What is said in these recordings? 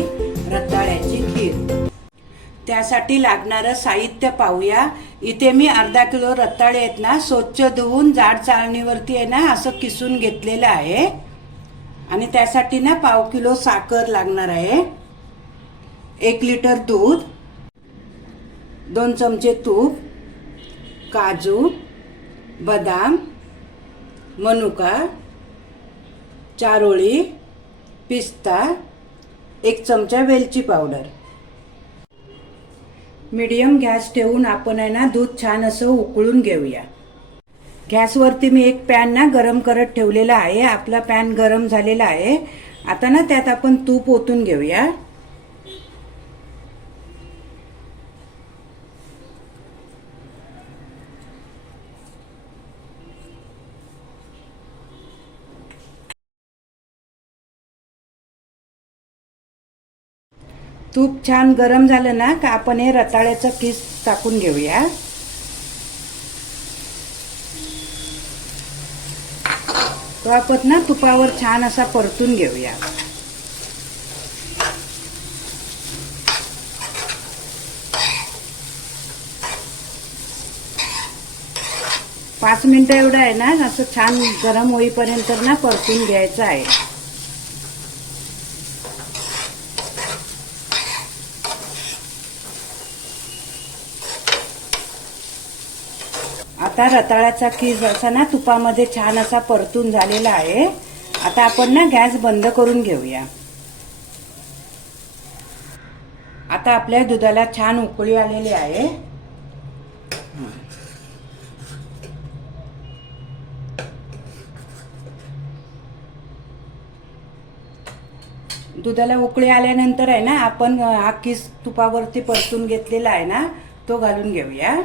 वांगी रताळ्याची खीर. त्यासाठी लागणारं साहित्य पाहूया. इथे मी अर्धा किलो रताळे आहेत ना स्वच्छ धुवून जाड चाळणीवरती आहे ना असं किसून घेतलेलं आहे. आणि त्यासाठी ना पाव किलो साखर लागणार आहे. एक लिटर दूध दोन चमचे तूप काजू बदाम मनुका चारोळी पिस्ता एक चमचा वेलची पावडर. मीडियम गॅस ठेवून आपण आहे ना दूध छान असं उकळून घेऊया. गॅसवरती मी एक पॅन ना गरम करत ठेवलेला आहे. आपला पॅन गरम झालेला आहे. आता ना त्यात आपण तूप ओतून घेऊया. तूप छान गरम झालं ना का आपण हे रताळ्याचं किस टाकून घेऊया. तो आपण ना तुपावर छान असा परतून घेऊया. पाच मिनिटं एवढं आहे ना असं छान गरम होईपर्यंत ना परतून घ्यायचं आहे. आता रताळ्याचा कीस असा ना तुपामध्ये छान असा परतून झालेला आहे. आता आपण ना गॅस बंद करून घेऊया. आता आपल्या दुधाला छान उकळी आलेली आहे. दुधाला उकळी आल्यानंतर आहे ना आपण हा किस तुपावरती परतून घेतलेला आहे ना तो घालून घेऊया.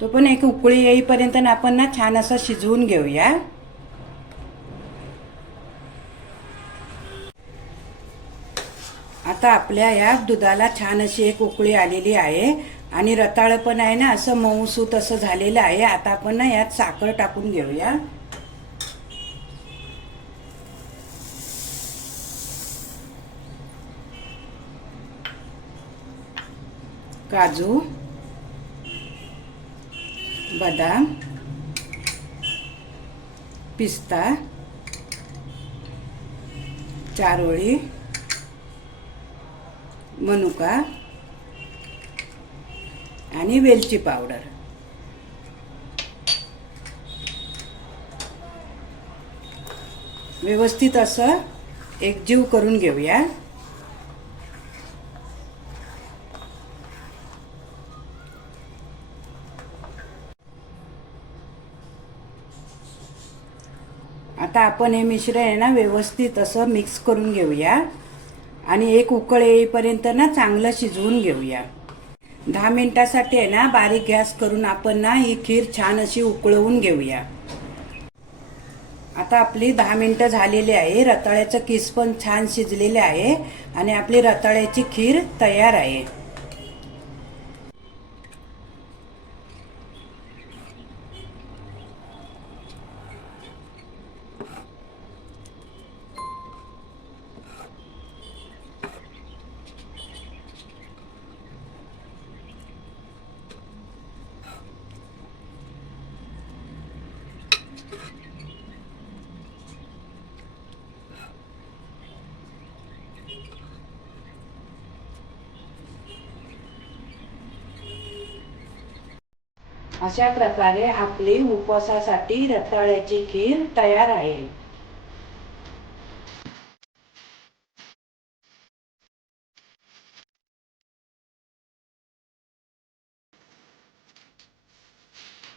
तो पण एक उकळी येईपर्यंत ना आपण ना छान असं शिजवून घेऊया. आता आपल्या या दुधाला छान अशी एक उकळी आलेली आहे आणि रताळ पण आहे ना असं मऊसूत असं झालेलं आहे. आता आपण ना यात साखर टाकून घेऊया. काजू. बदाम पिस्ता चारोळी मनुका आणि वेलची पावडर. व्यवस्थित असं एकजीव करून घेऊया. आता आपण हे मिश्रण आहे ना व्यवस्थित असं मिक्स करून घेऊया. आणि एक उकळ येईपर्यंत ना चांगलं शिजवून घेऊया. दहा मिनिटासाठी आहे ना बारीक गॅस करून आपण ना ही खीर छान अशी उकळवून घेऊया. आता आपली दहा मिनटं झालेली आहे. रताळ्याचं किस पण छान शिजलेले आहे. आणि आपली रताळ्याची खीर तयार आहे. अशा प्रकारे आपली उपवासासाठी रताळ्याची खीर तयार आहे.